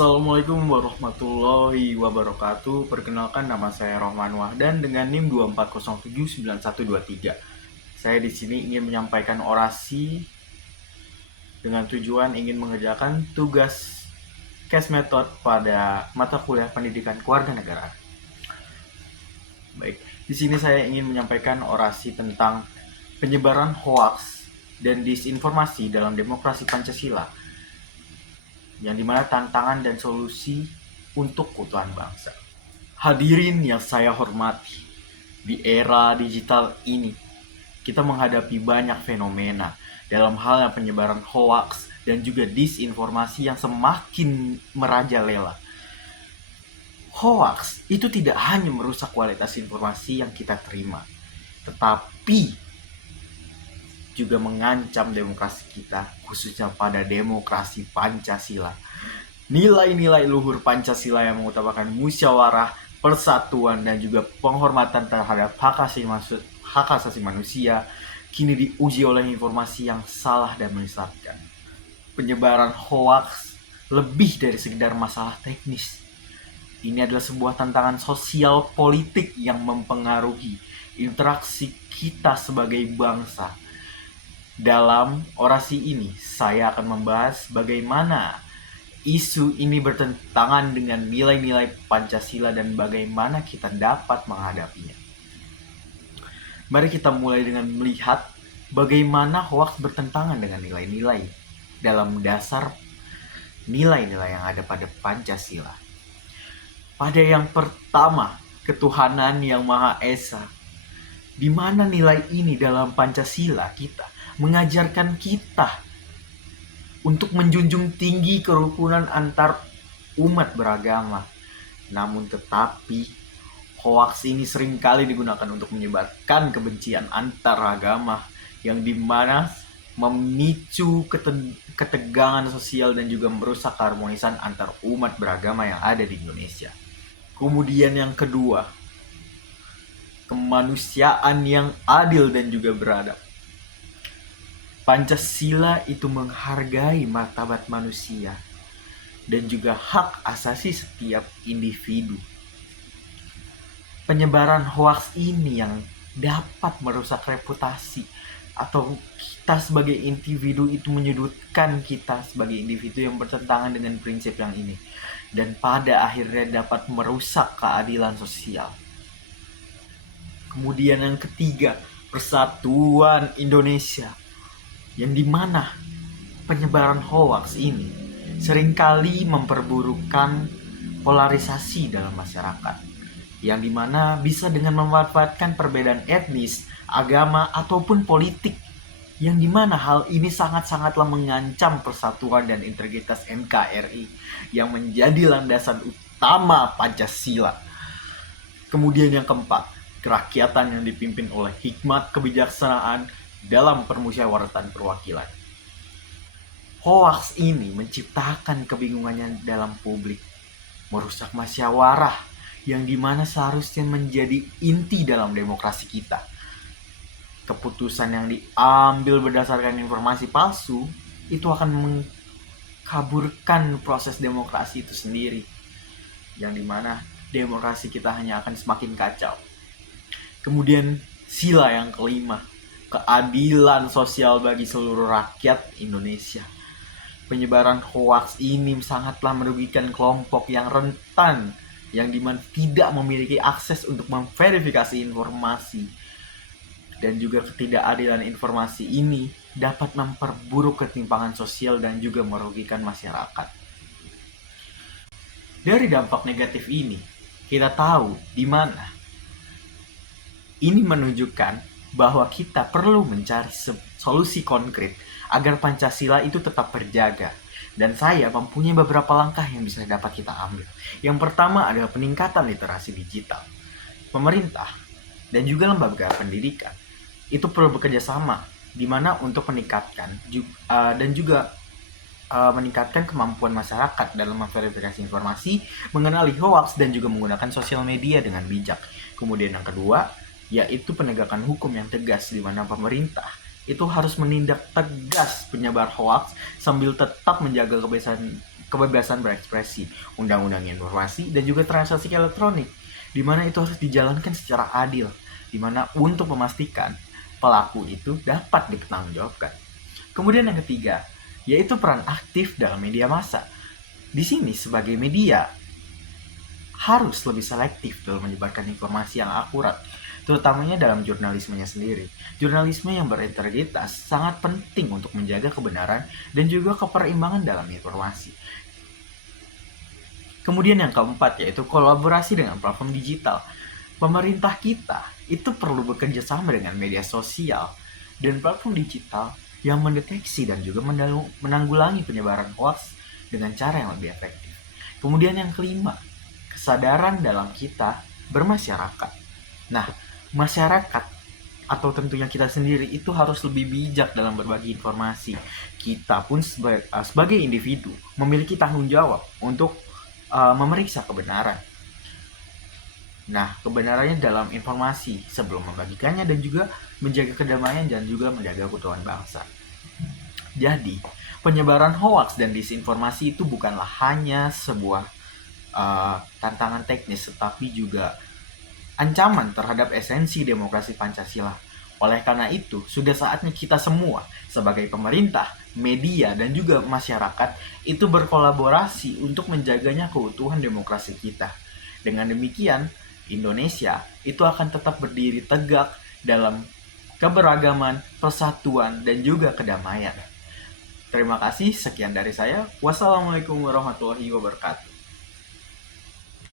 Assalamualaikum warahmatullahi wabarakatuh. Perkenalkan, nama saya Rohman Wahdan dengan NIM 24079123. Saya di sini ingin menyampaikan orasi dengan tujuan ingin mengerjakan tugas case method pada mata kuliah Pendidikan Kewarganegaraan. Baik, di sini saya ingin menyampaikan orasi tentang penyebaran hoax dan disinformasi dalam demokrasi Pancasila, yang dimana tantangan dan solusi untuk keutuhan bangsa. Hadirin yang saya hormati, di era digital ini kita menghadapi banyak fenomena dalam hal yang penyebaran hoax dan juga disinformasi yang semakin merajalela. Hoax itu tidak hanya merusak kualitas informasi yang kita terima, tetapi juga mengancam demokrasi kita, khususnya pada demokrasi Pancasila. Nilai-nilai luhur Pancasila yang mengutamakan musyawarah, persatuan, dan juga penghormatan terhadap hak asasi manusia kini diuji oleh informasi yang salah dan menyesatkan. Penyebaran hoaks lebih dari sekedar masalah teknis. Ini adalah sebuah tantangan sosial politik yang mempengaruhi interaksi kita sebagai bangsa. Dalam orasi ini, saya akan membahas bagaimana isu ini bertentangan dengan nilai-nilai Pancasila dan bagaimana kita dapat menghadapinya. Mari kita mulai dengan melihat bagaimana hoaks bertentangan dengan nilai-nilai dalam dasar nilai-nilai yang ada pada Pancasila. Pada yang pertama, ketuhanan yang Maha Esa, di mana nilai ini dalam Pancasila kita mengajarkan kita untuk menjunjung tinggi kerukunan antar umat beragama. Namun tetapi hoaks ini seringkali digunakan untuk menyebarkan kebencian antar agama, yang dimana memicu ketegangan sosial dan juga merusak keharmonisan antar umat beragama yang ada di Indonesia. Kemudian yang kedua, kemanusiaan yang adil dan juga beradab. Pancasila itu menghargai martabat manusia dan juga hak asasi setiap individu. Penyebaran hoaks ini yang dapat merusak reputasi atau kita sebagai individu itu menyudutkan kita sebagai individu yang bertentangan dengan prinsip yang ini, dan pada akhirnya dapat merusak keadilan sosial. Kemudian yang ketiga, persatuan Indonesia, yang dimana penyebaran hoaks ini seringkali memperburukkan polarisasi dalam masyarakat, yang dimana bisa dengan memanfaatkan perbedaan etnis, agama, ataupun politik, yang dimana hal ini sangat-sangatlah mengancam persatuan dan integritas NKRI yang menjadi landasan utama Pancasila. Kemudian yang keempat, kerakyatan yang dipimpin oleh hikmat kebijaksanaan dalam permusyawaratan perwakilan. Hoaks ini menciptakan kebingungannya dalam publik, merusak musyawarah yang dimana seharusnya menjadi inti dalam demokrasi kita. Keputusan yang diambil berdasarkan informasi palsu itu akan mengkaburkan proses demokrasi itu sendiri, yang dimana demokrasi kita hanya akan semakin kacau. Kemudian sila yang kelima, keadilan sosial bagi seluruh rakyat Indonesia. Penyebaran hoaks ini sangatlah merugikan kelompok yang rentan, yang dimana tidak memiliki akses untuk memverifikasi informasi, dan juga ketidakadilan informasi ini dapat memperburuk ketimpangan sosial dan juga merugikan masyarakat. Dari dampak negatif ini, kita tahu di mana ini menunjukkan bahwa kita perlu mencari solusi konkret agar Pancasila itu tetap terjaga. Dan saya mempunyai beberapa langkah yang bisa dapat kita ambil. Yang pertama adalah peningkatan literasi digital. Pemerintah dan juga lembaga pendidikan itu perlu bekerja sama, di mana untuk meningkatkan dan juga meningkatkan kemampuan masyarakat dalam memverifikasi informasi, mengenali hoaks, dan juga menggunakan sosial media dengan bijak. Kemudian yang kedua, yaitu penegakan hukum yang tegas, di mana pemerintah itu harus menindak tegas penyebar hoaks sambil tetap menjaga kebebasan berekspresi, undang-undang informasi, dan juga transaksi elektronik, di mana itu harus dijalankan secara adil, di mana untuk memastikan pelaku itu dapat dipertanggungjawabkan. Kemudian yang ketiga, yaitu peran aktif dalam media massa. Di sini sebagai media harus lebih selektif dalam menyebarkan informasi yang akurat, terutamanya dalam jurnalismenya sendiri. Jurnalisme yang berintegritas sangat penting untuk menjaga kebenaran dan juga keperimbangan dalam informasi. Kemudian yang keempat yaitu kolaborasi dengan platform digital. Pemerintah kita itu perlu bekerja sama dengan media sosial dan platform digital yang mendeteksi dan juga menanggulangi penyebaran hoax dengan cara yang lebih efektif. Kemudian yang kelima, kesadaran dalam kita bermasyarakat. Nah, masyarakat atau tentunya kita sendiri itu harus lebih bijak dalam berbagi informasi. Kita pun sebagai individu memiliki tanggung jawab untuk memeriksa kebenaran. Nah, kebenarannya dalam informasi sebelum membagikannya dan juga menjaga kedamaian dan juga menjaga keutuhan bangsa. Jadi, penyebaran hoaks dan disinformasi itu bukanlah hanya sebuah tantangan teknis, tetapi juga ancaman terhadap esensi demokrasi Pancasila. Oleh karena itu, sudah saatnya kita semua sebagai pemerintah, media, dan juga masyarakat itu berkolaborasi untuk menjaganya keutuhan demokrasi kita. Dengan demikian, Indonesia itu akan tetap berdiri tegak dalam keberagaman, persatuan, dan juga kedamaian. Terima kasih, sekian dari saya. Wassalamualaikum warahmatullahi wabarakatuh.